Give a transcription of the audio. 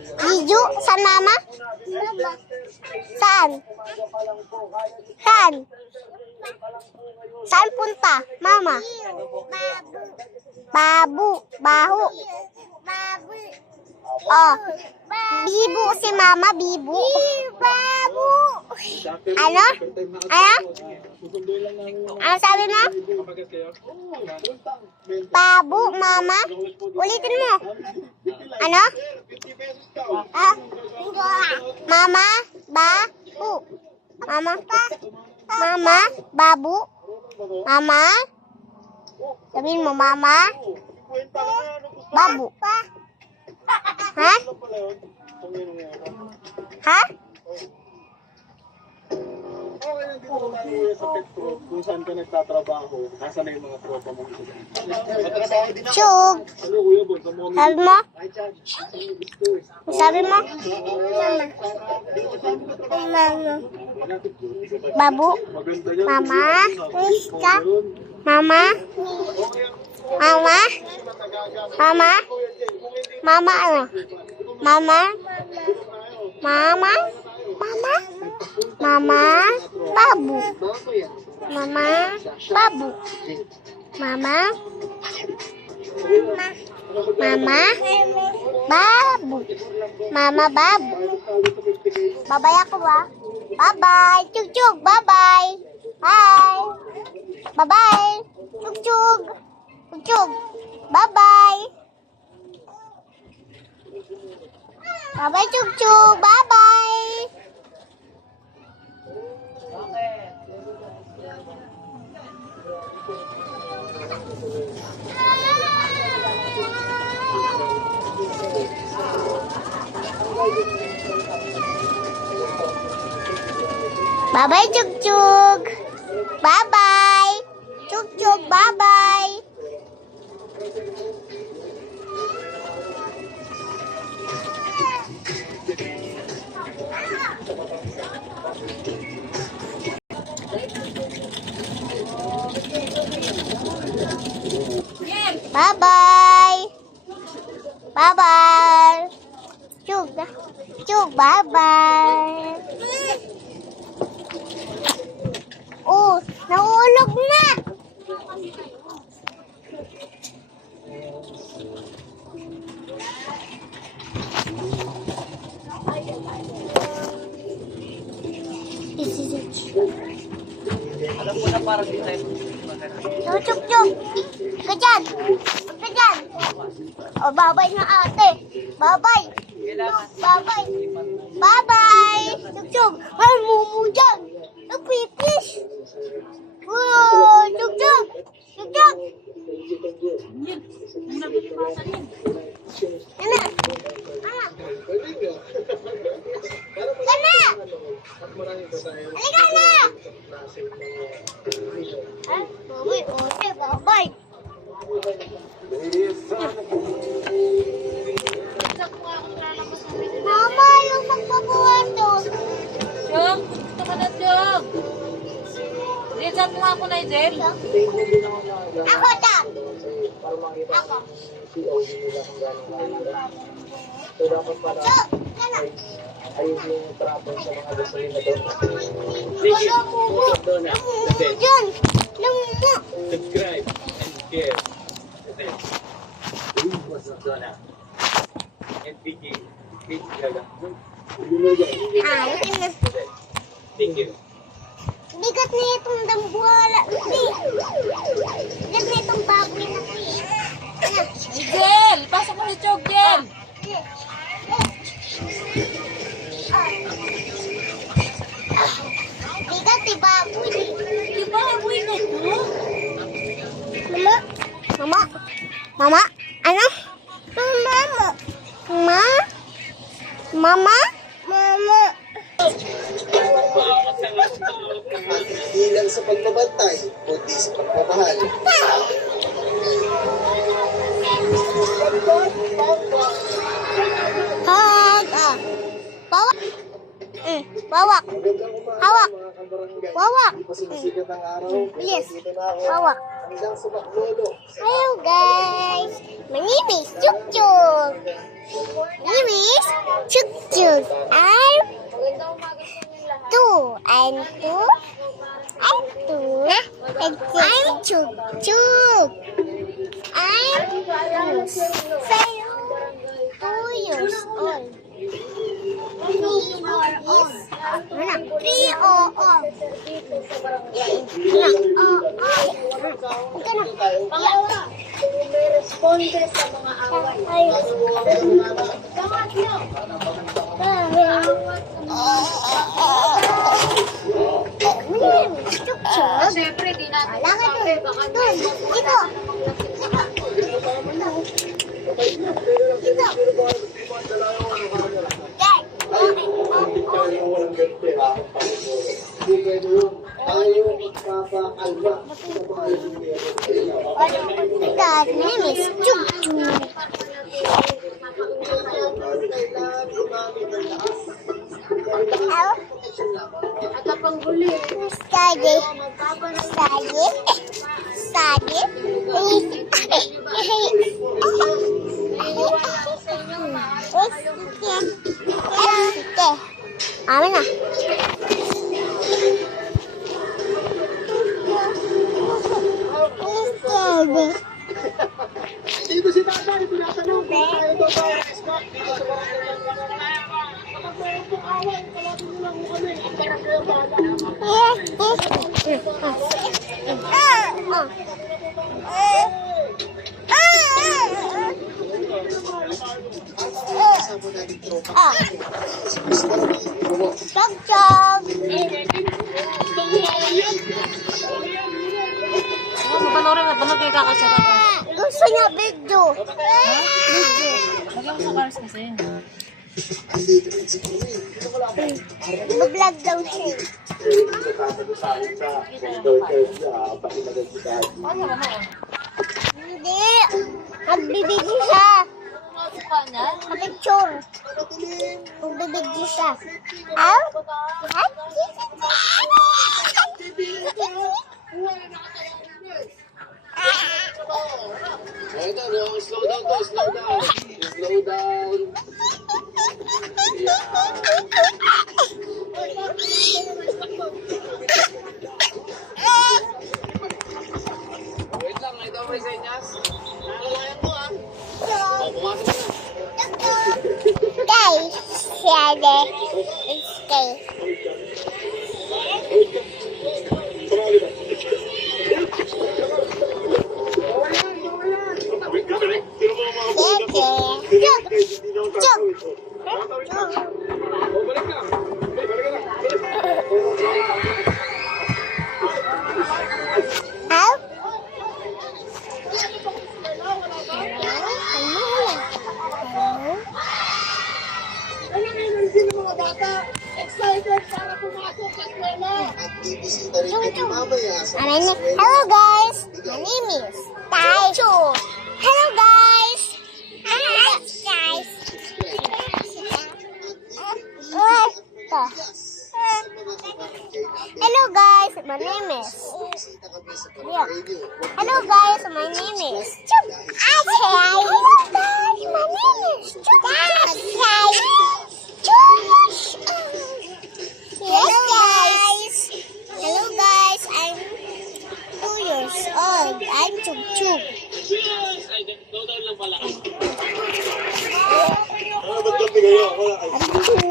Biju, saan mama? Saan? Saan? Saan punta, mama? Babu. Bahu. Oh. Bibu si mama, bibu. Babu. Ano? Ano? Ano sabi mo? Babu, mama. Ulitin mo. Ano? Ah? Mama, babu. Mama, mama, babu. Mama. Sabihin mo, mama. Babu. Ha? Ha? Okay lang dito tayo sa Petro, kung saan ka nagtatrabaho, nasa na yung mga tropa mo. Chug. Ano kuya, bon, sa moment. Sabi mo? Sabi mo? Babu. Mama. Ka. Mama. Mama. Mama. Mama ano? Mama. Mama. Mama. Mama. Babu. Mama. Babu. Mama. Mama. Babu. Mama babu. Bye-bye ako ba? Bye-bye. Chug-chug. Bye-bye. Bye. Bye-bye. Chug-chug. Chug-chug. Bye-bye. Bye-bye, chug-chug. Bye-bye. Bye-bye, chug-chug. Bye-bye. Chug-chug, bye-bye. Bye-bye. Bye-bye. Chug. Chug, bye-bye. Oh, nahulog na. Alam mo na parang di tayo Chug-chug. Ka dyan. Ka dyan. Oh, bye-bye na ate. Bye-bye. Bye-bye. Bye-bye. Chug-chug. Ay, mumu dyan. Nagpipis. Oh, chug-chug. Chug-chug. Ano? Ano? Halika na! Ah, babay, okay, babay. Mama, yung magpapawato. Jog, gusto ka na, Jog. Rizat mo ako na, Jen. Ako dyan. Ako. Jog, kana. Ayun yung trapo sa mga gasolina doon. Wala mo mo. Dyan. Lamumo. Subscribe and share. NPG. Ah, laki na. Thank you. Bigat na itong dambuhala. Bigat na itong baboy na ito. Ano? Jen, pasok mo si Jog, Jen. Bigat ni baboy. Di ba amoy na ito? Mama? Mama? Mama? Ano? Mama? Mama? Mama? Mama? Hindi lang sa pagbabantay, kundi sa pagmamahal. Hag! Ah. Bawak! Bawak! Hawak! Bawak! Pasumisikat ang araw, Yes. dito na ako. Bawak! Hanggang sa Baklolo. Hello guys! My name is Chuk Chuk! My name is Chuk chuk. I'm two. I'm two. I'm two. I'm chuk chuk. I'm 2 years old. 3 or old. Pangalawa, kung may responde sa mga away. Pangatlo, siyempre, di natin masabi, baka God's name is Chuk Chuk. at ang huli, Study. Study. Amin na. Dito si Tatay, tinatanong kung tayo daw tayo Scott dito sa barangay ng Mananaya. Kapag mayroon pong away, kalapin nyo lang kung kami. Ang barangay ang bahala. Chug chug. Panoorin yung kakasya ka. Gusto niya video. Lagyan mo sa cars kasi. Mag-vlog daw siya. Hindi. Magbibigay siya. Picture. Magbibigay siya. Ah? Ito, no, slow down to, slow down. Slow down. Wait lang, ito may senyas. Nakakalayan mo, ah. Pumasok na. Guys, siya stay. At bibisita rin kami mamaya sa Hello guys, my name is Taichu. Hello guys. Hi guys. Hello guys, my name is. Hello guys, my name is. Hello guys, my name is. Hello guys. Hello guys, I'm 2 years old. I'm Chuk Chuk. Ano ba ito? Wala.